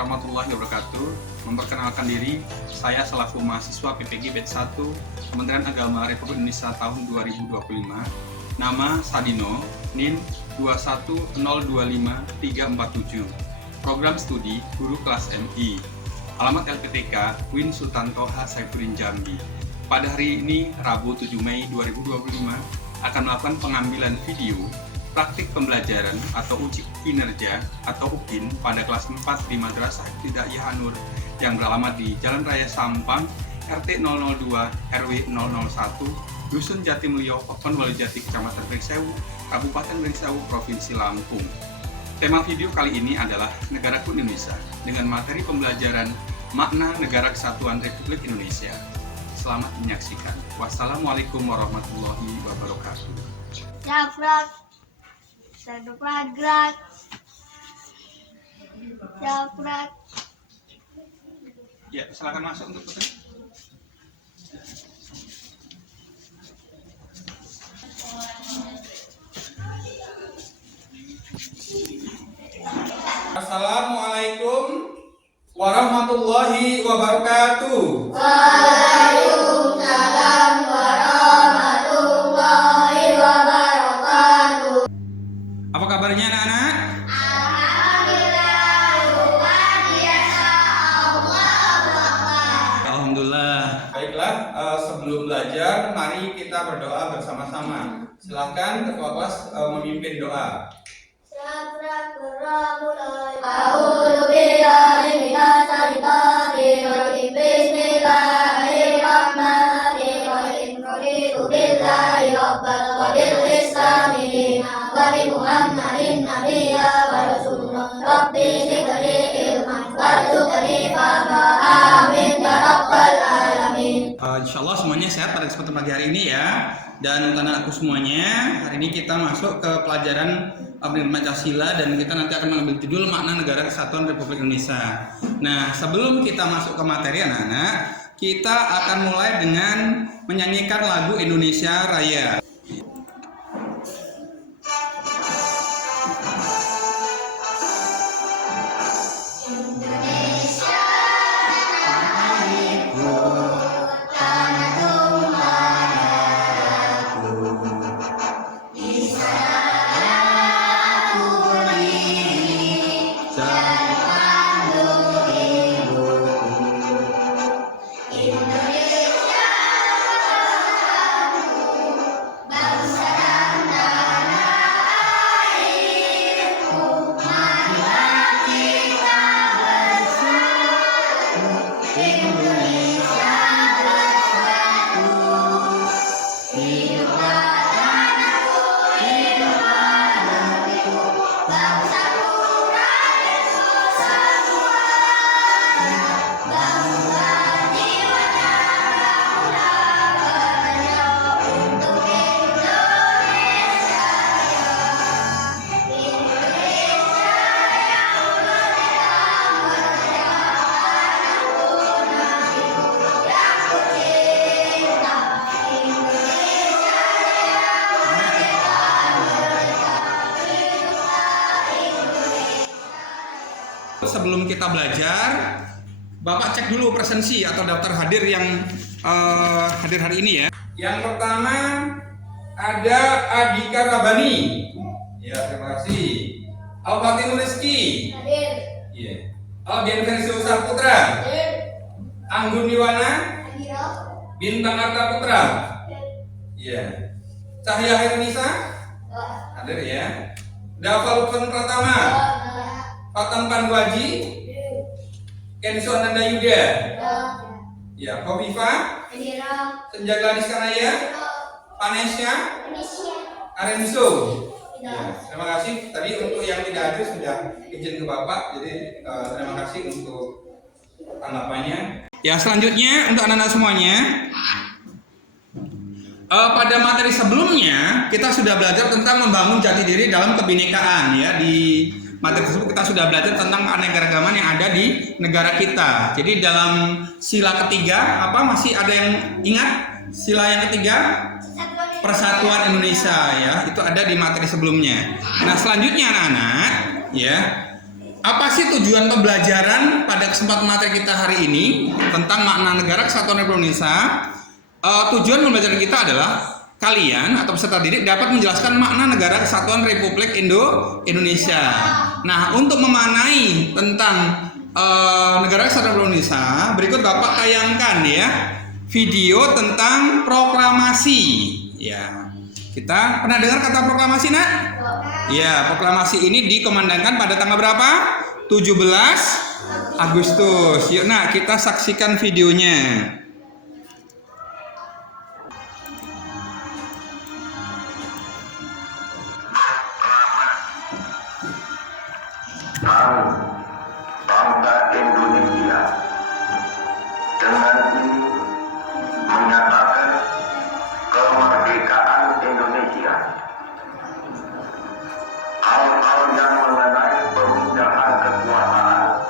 warahmatullahi wabarakatuh. Memperkenalkan diri, saya selaku mahasiswa PPG Batch 1 Kementerian Agama Republik Indonesia tahun 2025. Nama Sadino, NIM 21025-347. Program studi Guru Kelas MI. Alamat LPTK Win Sutanto H. Saifuddin Jambi. Pada hari ini, Rabu 7 Mei 2025, akan melakukan pengambilan video praktik pembelajaran atau uji kinerja atau UKIN pada kelas 4 di Madrasah Ibtidaiyah An-Nur yang beralamat di Jalan Raya Sampang, RT 002 RW 001, Dusun Jatimulyo, Ponwolojati, Kecamatan Beringsewu, Kabupaten Beringsewu, Provinsi Lampung. Tema video kali ini adalah Negaraku Indonesia dengan materi pembelajaran makna Negara Kesatuan Republik Indonesia. Selamat menyaksikan. Wassalamualaikum warahmatullahi wabarakatuh. Japrak, satu kuadrat, japrak. Ya, silakan masuk untuk putri. Assalamualaikum warahmatullahi wabarakatuh. Waalaikumsalam warahmatullahi wabarakatuh. Apa kabarnya anak-anak? Alhamdulillah, luar biasa, Allah Akbar. Alhamdulillah. Baiklah, sebelum belajar, mari kita berdoa bersama-sama. Silakan ketua kelas memimpin doa. A'udzu billahi minasy syaithanir rajim. Bismillahirrahmanirrahim. Raditu billahi rabban wa bil islami dinan wa bi Muhammadin nabiyya wa rasulullah. Rabbi zidni ilman warzuqni fahma. Amin ya rabbal alamin. Insyaallah semuanya sehat pada kesempatan pagi hari ini ya. Dan untuk anak-anakku semuanya, hari ini kita masuk ke pelajaran Pancasila dan kita nanti akan mengambil judul makna Negara Kesatuan Republik Indonesia. Nah, sebelum kita masuk ke materi anak-anak, kita akan mulai dengan menyanyikan lagu Indonesia Raya. Sebelum kita belajar, Bapak cek dulu presensi atau daftar hadir yang hadir hari ini ya. Yang pertama ada Adika Rabani. Ya, terima kasih. Al-Fatin Rizki. Hadir. Iya. Al-Bianversio Saputra. Hadir. Anggun Diwana. Hadir. Bintang Arta Putra. Iya. Cahya Hernisa. Hadir ya. Dava Lutfan Pratama. Fatam Panduaji. Kenzo Ananda Yuda. Ya, Hovifa. Hadir. Senja Gladys Kanaya. Panesya. Indonesia. Arenso. Ya, terima kasih. Tadi untuk yang tidak hadir sudah izin ke Bapak, jadi terima kasih untuk tanggapannya. Ya, selanjutnya untuk anak-anak semuanya, pada materi sebelumnya kita sudah belajar tentang membangun jati diri dalam kebinekaan ya. Di materi tersebut kita sudah belajar tentang keanekaragaman yang ada di negara kita. Jadi dalam sila ketiga masih ada yang ingat sila yang ketiga? Persatuan Indonesia ya, itu ada di materi sebelumnya. Nah, selanjutnya anak-anak ya, Apa sih tujuan pembelajaran pada kesempatan materi kita hari ini tentang makna negara kesatuan Republik Indonesia? Tujuan pembelajaran kita adalah kalian atau peserta didik dapat menjelaskan makna negara kesatuan Republik Indonesia. Nah, untuk memaknai tentang negara kesatuan Republik Indonesia, berikut Bapak tayangkan ya video tentang proklamasi. Ya, kita pernah dengar kata proklamasi, nak? Ya, proklamasi ini dikumandangkan pada tanggal berapa? 17 Agustus. Yuk, nak, kita saksikan videonya. Bangsa Indonesia dengan ini menyatakan kemerdekaan Indonesia. Hal-hal yang mengenai pemindahan kekuasaan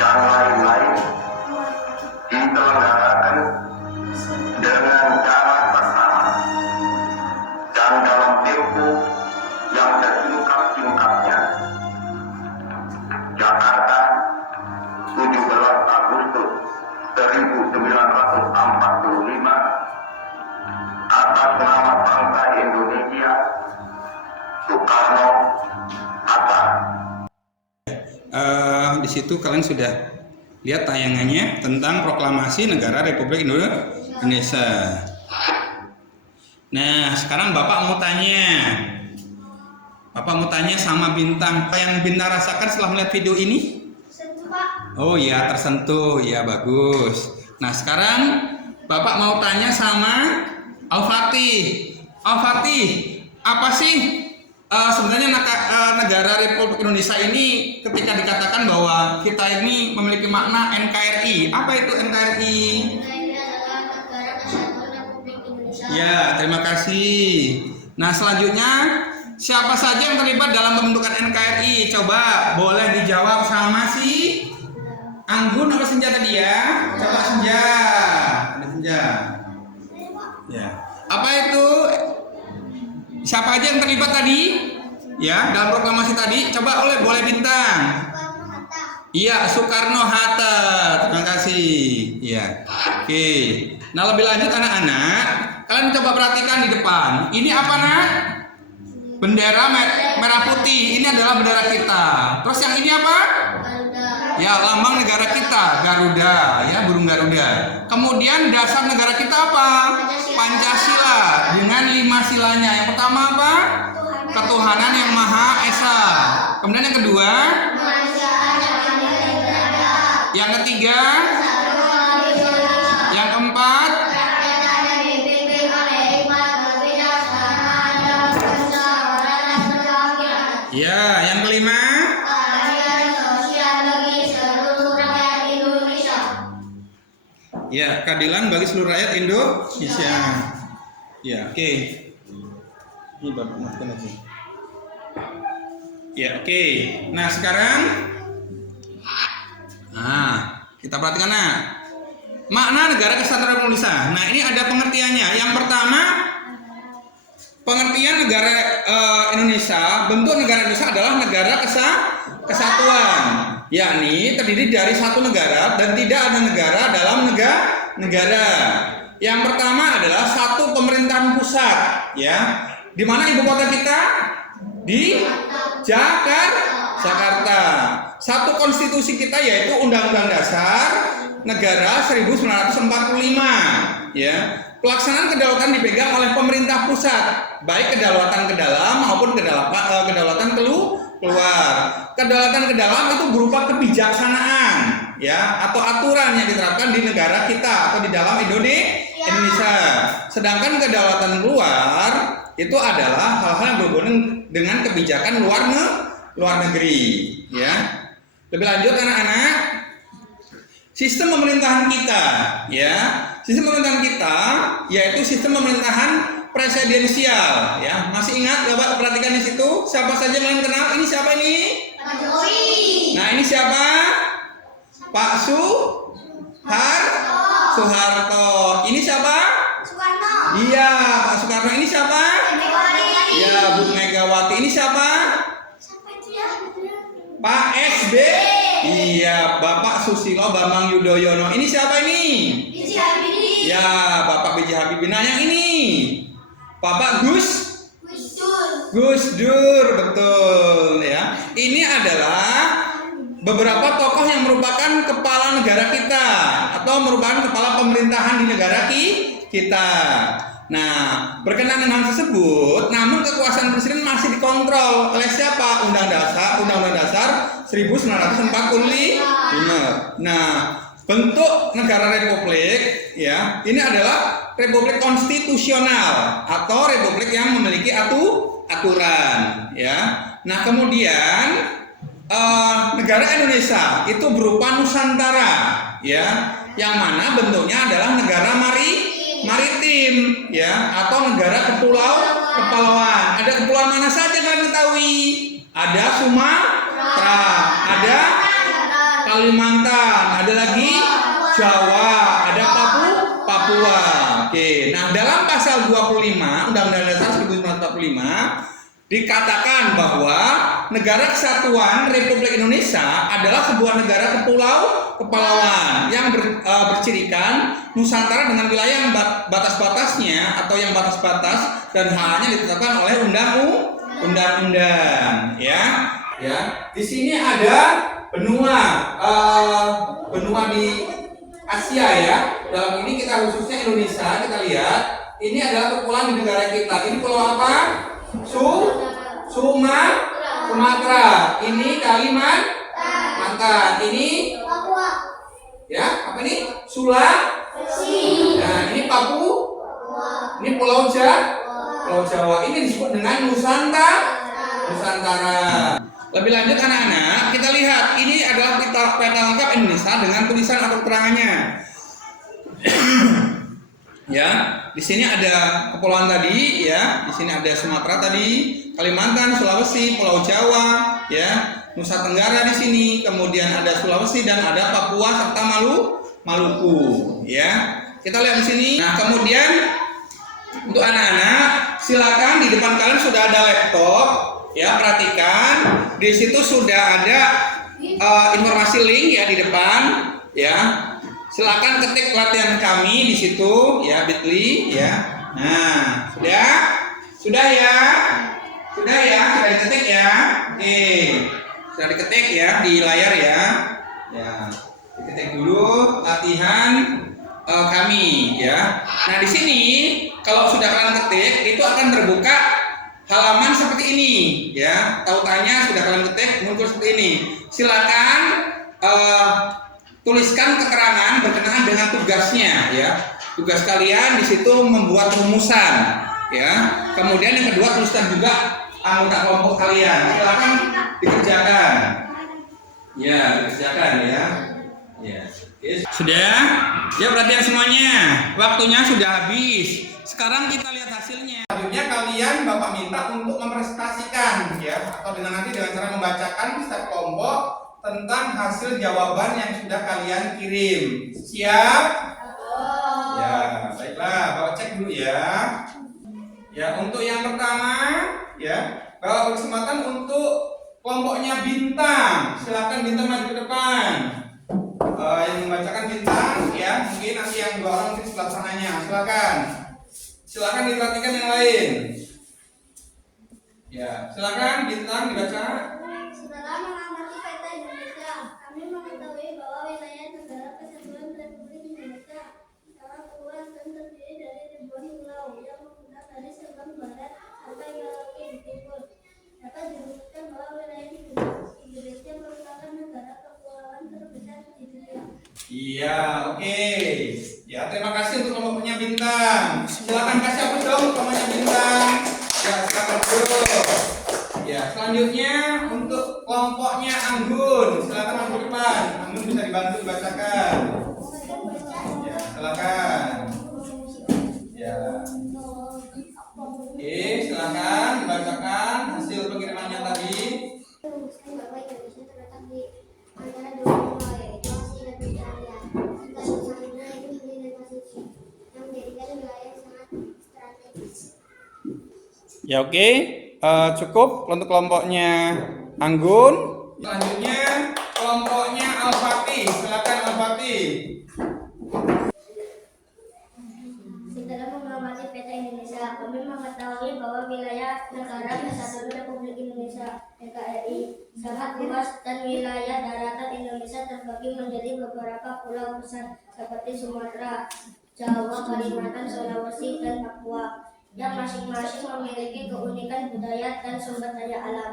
dan lain-lain diselenggarakan dengan cara bersama dan dalam tempo yang sesingkat-singkatnya. Jakarta, 17 Agustus 1945, atas nama bangsa Indonesia, Soekarno Hatta. Di situ kalian sudah lihat tayangannya tentang proklamasi negara Republik Indonesia. Nah, sekarang Bapak mau tanya sama Bintang, apa yang Bintang rasakan setelah melihat video ini? Oh iya, tersentuh, ya bagus. Nah, sekarang Bapak mau tanya sama Al-Fatih. Al-Fatih, apa sih sebenarnya negara Republik Indonesia ini ketika dikatakan bahwa kita ini memiliki makna NKRI? Apa itu NKRI? Ya, terima kasih. Nah, selanjutnya siapa saja yang terlibat dalam pembentukan NKRI? Coba boleh dijawab sama si Anggun apa Senja tadi ya? Coba Senja. Ada Senja. Ya. Apa itu? Siapa aja yang terlibat tadi? Ya, dalam proklamasi tadi. Coba boleh Bintang. Iya, Soekarno-Hatta. Terima kasih. Iya. Oke. Nah, lebih lanjut anak-anak, kalian coba perhatikan di depan. Ini apa, Nak? Bendera merah putih. Ini adalah bendera kita. Terus yang ini apa? Ya, lambang negara kita, Garuda, ya, burung Garuda. Kemudian dasar negara kita apa? Pancasila dengan 5 silanya. Yang pertama apa? Ketuhanan yang Maha Esa. Kemudian yang kedua? Yang ketiga? Yang keempat? Ya, yang kelima? Ya, keadilan bagi seluruh rakyat Indonesia. Ya, oke. Ini Bapak matikan aja. Ya, oke. Nah, sekarang kita perhatikan makna negara kesatuan Republik Indonesia. Nah, ini ada pengertiannya. Yang pertama, pengertian negara Indonesia, bentuk negara Indonesia adalah negara kesatuan, yakni terdiri dari satu negara dan tidak ada negara dalam negara. Yang pertama adalah satu pemerintahan pusat, ya. Di mana ibu kota kita? Di Jakarta. Satu konstitusi kita yaitu Undang-Undang Dasar Negara 1945, ya. Pelaksanaan kedaulatan dipegang oleh pemerintah pusat, baik kedaulatan ke dalam maupun kedaulatan keluar. Kedaulatan ke dalam itu berupa kebijaksanaan, ya, atau aturan yang diterapkan di negara kita atau di dalam Indonesia. Sedangkan kedaulatan keluar itu adalah hal-hal yang berhubungan dengan kebijakan luar negeri, ya. Lebih lanjut anak-anak, sistem pemerintahan kita, ya. Sistem pemerintahan kita yaitu sistem pemerintahan presidensial, ya. Masih ingat? Coba perhatikan di situ. Siapa saja yang kenal? Ini siapa ini? Pak Jokowi. Nah, ini siapa? Pak Soeharto. Ini siapa? Soekarno. Iya, Pak Soekarno. Ini siapa? Megawati. Iya, Bu Megawati. Ini siapa? Siapa itu ya? Susilo Bambang Yudhoyono. Ini siapa ini? B.J. Habibie. Ya, Bapak B.J. Habibie. Nah, yang ini Bapak Gus Dur, betul ya. Ini adalah beberapa tokoh yang merupakan kepala negara kita atau merupakan kepala pemerintahan di negara kita. Nah, berkenaan dengan hal tersebut, namun kekuasaan presiden masih dikontrol oleh siapa? Undang-Undang Dasar 1945. Nah, bentuk negara republik ya, ini adalah republik konstitusional atau republik yang memiliki aturan ya. Nah, kemudian negara Indonesia itu berupa Nusantara ya, yang mana bentuknya adalah negara maritim ya, atau negara kepulauan. Ada kepulauan mana saja kalian ketahui? Ada Sumatera, ada Kalimantan, ada lagi Jawa, ada Papua. Oke. Nah, dalam pasal 25 Undang-Undang Dasar 1945 dikatakan bahwa negara kesatuan Republik Indonesia adalah sebuah negara kepulauan yang bercirikan Nusantara dengan wilayah yang batas-batasnya atau yang batas-batas dan hanya ditetapkan oleh undang-undang ya. Ya, di sini ada benua di Asia ya. Dalam ini kita khususnya Indonesia, kita lihat ini adalah kepulauan di negara kita. Ini pulau apa? Sumatera. Ini Kalimantan. Ini Papua. ya, apa ini? Sulawesi. Nah, ini Papua. Ini Pulau Jawa. Ini disebut dengan Nusantara. Lebih lanjut anak-anak, kita lihat ini adalah peta lengkap Indonesia dengan tulisan atau keterangannya. Ya, di sini ada kepulauan tadi, ya, di sini ada Sumatera tadi, Kalimantan, Sulawesi, Pulau Jawa, ya, Nusa Tenggara di sini, kemudian ada Sulawesi dan ada Papua serta Maluku, ya. Kita lihat di sini. Nah, kemudian untuk anak-anak, silakan di depan kalian sudah ada laptop. Ya, perhatikan di situ sudah ada informasi link ya di depan ya. Silakan ketik latihan kami di situ ya, bit.ly ya. Nah, sudah ya diketik ya. Oke, sudah diketik ya di layar ya. Ya, diketik dulu latihan kami ya. Nah, di sini kalau sudah kalian ketik itu akan terbuka halaman seperti ini ya, tautannya sudah kalian ketik muncul seperti ini. Silakan tuliskan keterangan berkenaan dengan tugasnya ya. Tugas kalian di situ membuat rumusan ya. Kemudian yang kedua tuliskan juga anggota kelompok kalian. Silakan dikerjakan. Ya, dikerjakan ya. Ya. Sudah? Ya, perhatian semuanya. Waktunya sudah habis. Sekarang kita lihat hasilnya. Selanjutnya kalian Bapak minta untuk mempresentasikan ya, atau dengan nanti dengan cara membacakan setiap kelompok tentang hasil jawaban yang sudah kalian kirim. Siap? Ya, baiklah, Bapak cek dulu ya. Ya, untuk yang pertama ya, Bapak berkesempatan untuk kelompoknya Bintang. Silakan Bintang maju ke depan. Yang membacakan Bintang ya, mungkin nanti yang dua orang di sebelah sananya. Silakan diperhatikan yang lain. Ya, silakan Bintang dibaca. Setelah mengamati peta Indonesia, kami mengetahui bahwa wilayah negara kesatuan Republik Indonesia sangat luas dan terdiri dari ribuan pulau yang menghubungkan dari Sabang Barat sampai Merauke di timur. Dapat dirumuskan bahwa wilayah Indonesia merupakan negara kepulauan terbesar di dunia. Iya, oke. Ya, terima kasih untuk kelompoknya Bintang. Silakan kasih hapus dong kelompoknya Bintang. Ya, silakan dulu. Ya, selanjutnya untuk kelompoknya Anggun. Silakan masuk ke depan. Anggun bisa dibantu dibacakan. Ya, silakan. Ya. Oke, silakan dibacakan hasil pengirimannya tadi. Merumuskan bahwa Indonesia terletak di antara dua benua, yaitu Asia dan Australia. Serta Samudra Hindia dan Pasifik, yang menjadikan wilayah yang sangat strategis. Ya, oke. Cukup untuk kelompoknya Anggun. Selanjutnya kelompoknya Al-Fatih. Silakan Setelah mengamati peta Indonesia, kami mengetahui bahwa wilayah negara Kesatuan Republik Indonesia (NKRI) sangat luas dan wilayah daratan Indonesia terbagi menjadi beberapa pulau besar seperti Sumatera, Jawa, Kalimantan, Sulawesi, dan Papua yang masing-masing memiliki keunikan budaya dan sumber daya alam.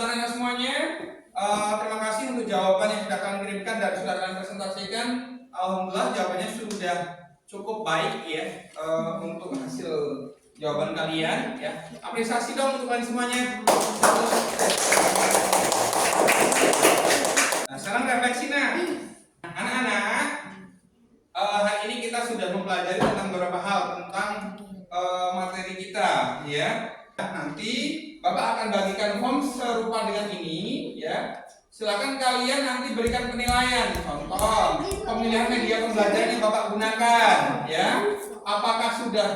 Anak-anak semuanya, terima kasih untuk jawaban yang sudah kalian kirimkan dan sudah kalian presentasikan. Alhamdulillah jawabannya sudah cukup baik ya untuk hasil jawaban kalian ya. Apresiasi dong untuk kalian semuanya. Nah, sekarang refleksi anak-anak. Hari ini kita sudah mempelajari tentang beberapa hal tentang materi kita ya. Nanti Bapak akan bagikan form serupa dengan ini ya. Silakan kalian nanti berikan penilaian. Contoh, pemilihan media pembelajaran yang Bapak gunakan ya. Apakah sudah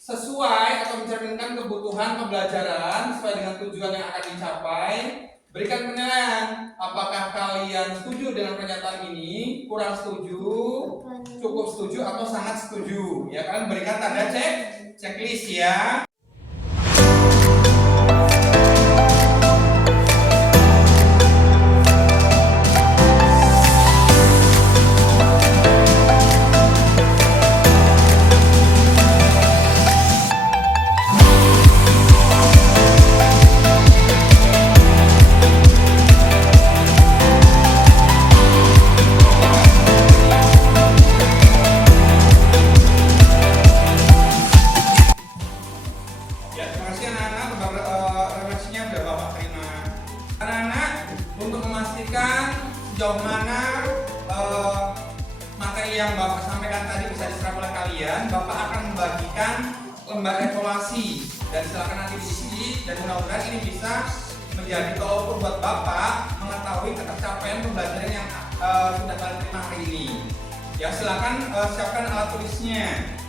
sesuai atau mencerminkan kebutuhan pembelajaran sesuai dengan tujuan yang akan dicapai? Berikan penilaian. Apakah kalian setuju dengan pernyataan ini? Kurang setuju? Cukup setuju atau sangat setuju? Ya, kalian berikan tanda checklist ya. Sejauh mana materi yang Bapak sampaikan tadi bisa diserap oleh kalian, Bapak akan membagikan lembar evaluasi dan silakan nanti diisi dan mudah-mudahan ini bisa menjadi tolak ukur buat Bapak mengetahui ketercapaian pembelajaran yang sudah kalian terima hari ini. Ya silakan siapkan alat tulisnya.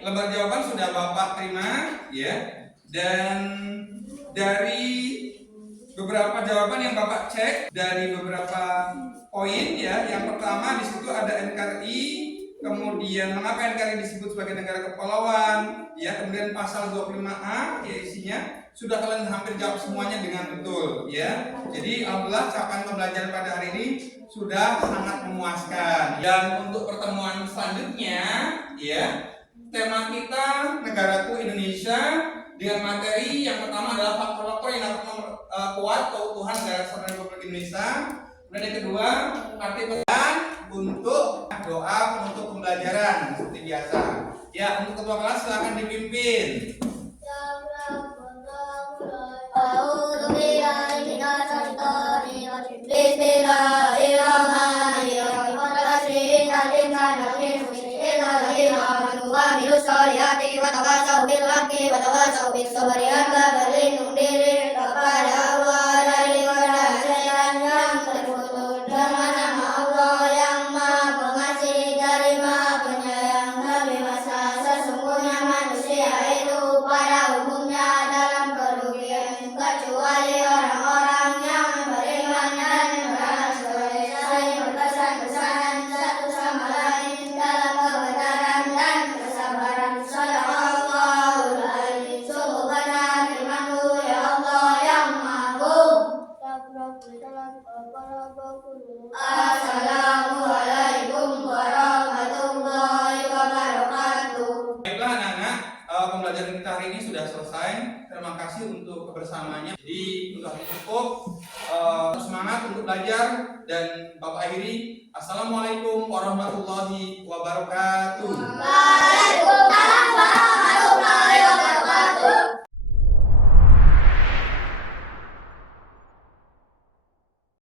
Lembar jawaban sudah Bapak terima ya, dan dari beberapa jawaban yang Bapak cek dari beberapa poin ya. Yang pertama di situ ada NKRI, kemudian mengapa NKRI disebut sebagai negara kepulauan ya, kemudian pasal 25A ya isinya sudah kalian hampir jawab semuanya dengan betul ya. Jadi alhamdulillah capaian pembelajaran pada hari ini sudah sangat memuaskan. Dan untuk pertemuan selanjutnya ya, tema kita negaraku Indonesia dengan materi yang pertama adalah faktor-faktor yang dapat memperkuat keutuhan negara Kesatuan Republik Indonesia. Dan yang kedua, arti pesan untuk doa penutup pembelajaran seperti biasa. Ya, untuk ketua kelas silakan dipimpin. Watawasau bil haqqi watawasau bis sabri. Amba berlindung diri kepada Allah dari keadaan yang terkutuk dengan nama Allah yang Maha Pengasih dari Maha Penyayang. Nabi masa sesungguhnya manusia itu pada umumnya dalam kerugian kecuali orang-orang yang beriman dan beramal soleh, saling berpesan-pesan satu sama lain dalam kebenaran dan kesabaran. Sadaqallahul adzim. Sungguh benar firman-Mu ya Allah yang Maha. Assalamualaikum warahmatullahi wabarakatuh. Baiklah anak-anak, pembelajaran kita hari ini sudah selesai. Terima kasih untuk kebersamaannya. Jadi sudah cukup, semangat untuk belajar dan Bapak akhiri. Assalamualaikum warahmatullahi wabarakatuh. Waalaikumsalam.